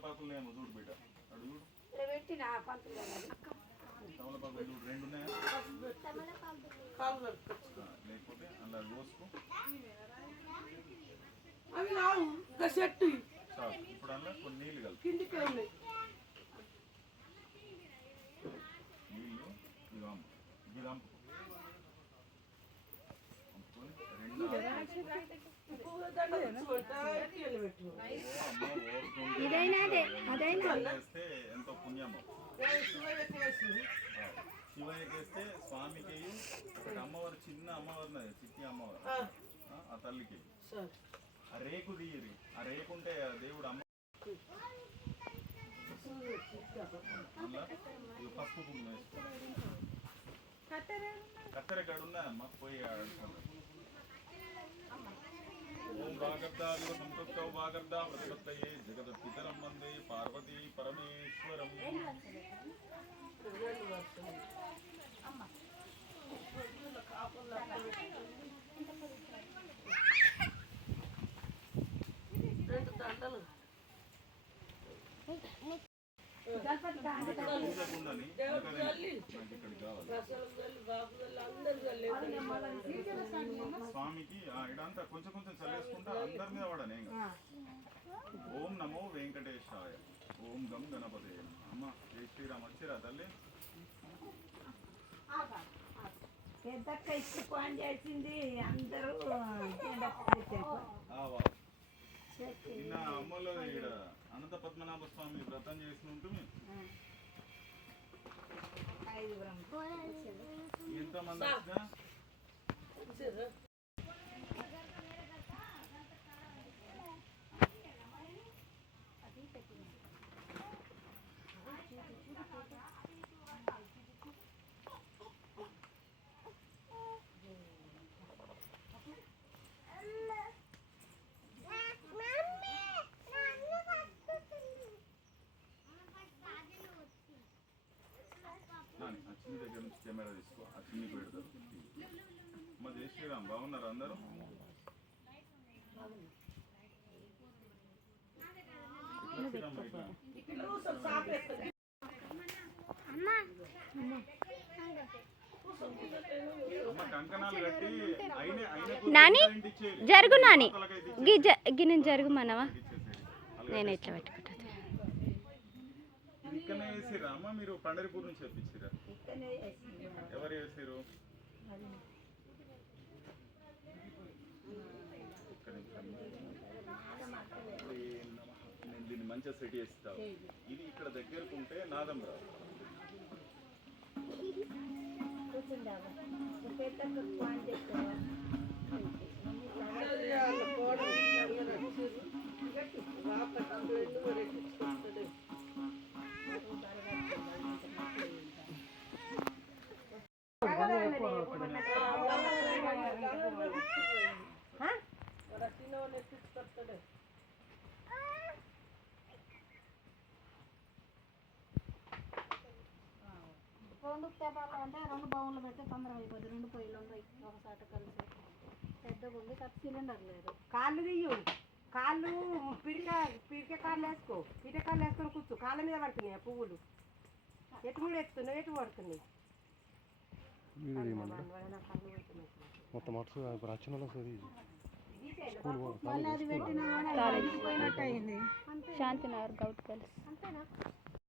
తమలపాకులు ఏమో చూడు బిడ్డ అడు చూడు పెట్టిన పంతులు గారు తమలపాకులు చూడు రెండు ఉన్నాయా కాలు కడుక్కొచ్చు. ఆ, లేకపోతే అలా కోసుకో అవి రావు ఇంకా చెట్టు ఇవి. చాలు ఇప్పుడు అందులో కొన్ని నీళ్ళు కలిపి కిందికే ఉన్నాయి నీళ్ళు ఇవి అమ్ము ఇది అమ్ము అమ్ముకొని రెండు పువ్వుల దండ తెచ్చుకుంటా, ఎత్తికెళ్ళి పెట్టు. ఇదైనా అదే అదైనా వేస్తే ఎంతో పుణ్యమో. శివయ్యకి వేస్తే స్వామికి ఒకటి అమ్మవారు చిన్న అమ్మవారు ఉన్నది చిట్టి అమ్మవారు. ఆ, తల్లికి. సరే. ఆ రేకు తీయరి. ఆ రేకు ఉంటే దేవుడు అమ్మ పసుపు కుంకుమ వేసుకో కత్తెర కాడ ఉన్నదమ్మా పోయి ఓం వాగర్ధాలు సంతృప్తౌ వాగర్ధా ప్రతిపత్తయే జగత పితరం వందే పార్వతీ పరమేశ్వరం స్వామికి ఇడంతా కొంచెం కొంచెం చల్లేసుకుంటా అందరి మీద వాడనే ఓం నమో వెంకటేశాయ. గం గణపతే. అమ్మ జై శ్రీరామ్ వచ్చిరా తల్లి? పెద్దక్క ఇచ్చి ఫోన్ చేసింది అందరూ. నిన్న అమ్మలో ఈడ అనంత పద్మనాభ స్వామి వ్రతం చేసిన ఉంటుంది ఎంతమంది వచ్చినా చూసారా? నాని, ఆ చిన్ని దగ్గర నుంచి కెమెరా తీసుకో ఆ చిన్ని పెడతారు అమ్మ జై శ్రీరామ్ బాగున్నారు అందరూ? నాని. జరుగు నాని. గీ జ గి నేను జరుగుమన్నావా? ఇచ్చేసేయండి. నేను ఇట్లా పెట్టుకుంటా. వేసిరా అమ్మ మీరు పండరిపూర్ నుంచి తెప్పించిరా ఎవరు నమ- నేను దీన్ని మంచిగా సెట్ చేస్తాను ఇది ఇక్కడ దగ్గరకు ఉంటే నాదం రాదు పెద్దక్క రెండు పేపర్లు అంటే రెండు బౌన్లు పెడితే తొందరగా అయిపోద్ది. రెండు పొయ్యిలు ఉన్నాయి ఒకసారి కలిసి. పెద్దగా ఉంది కాదు సిలిండర్ లేదు. కాళ్ళు తీయు కాళ్ళు పిడిక పిడిక కాళ్ళు వేసుకో. పిడిక కాళ్ళు వేసుకొని కూర్చో. కాళ్ళ మీద పడుతున్నాయి ఆ పువ్వులు? ఎటు కూడా ఎక్కుతున్నాయి ఎటు పడుతున్నాయి? మొత్తం అటు ఇప్పుడు వచ్చిన స్కూల్ శాంతినగర్ గౌట్ కలిసి. అంతేనా?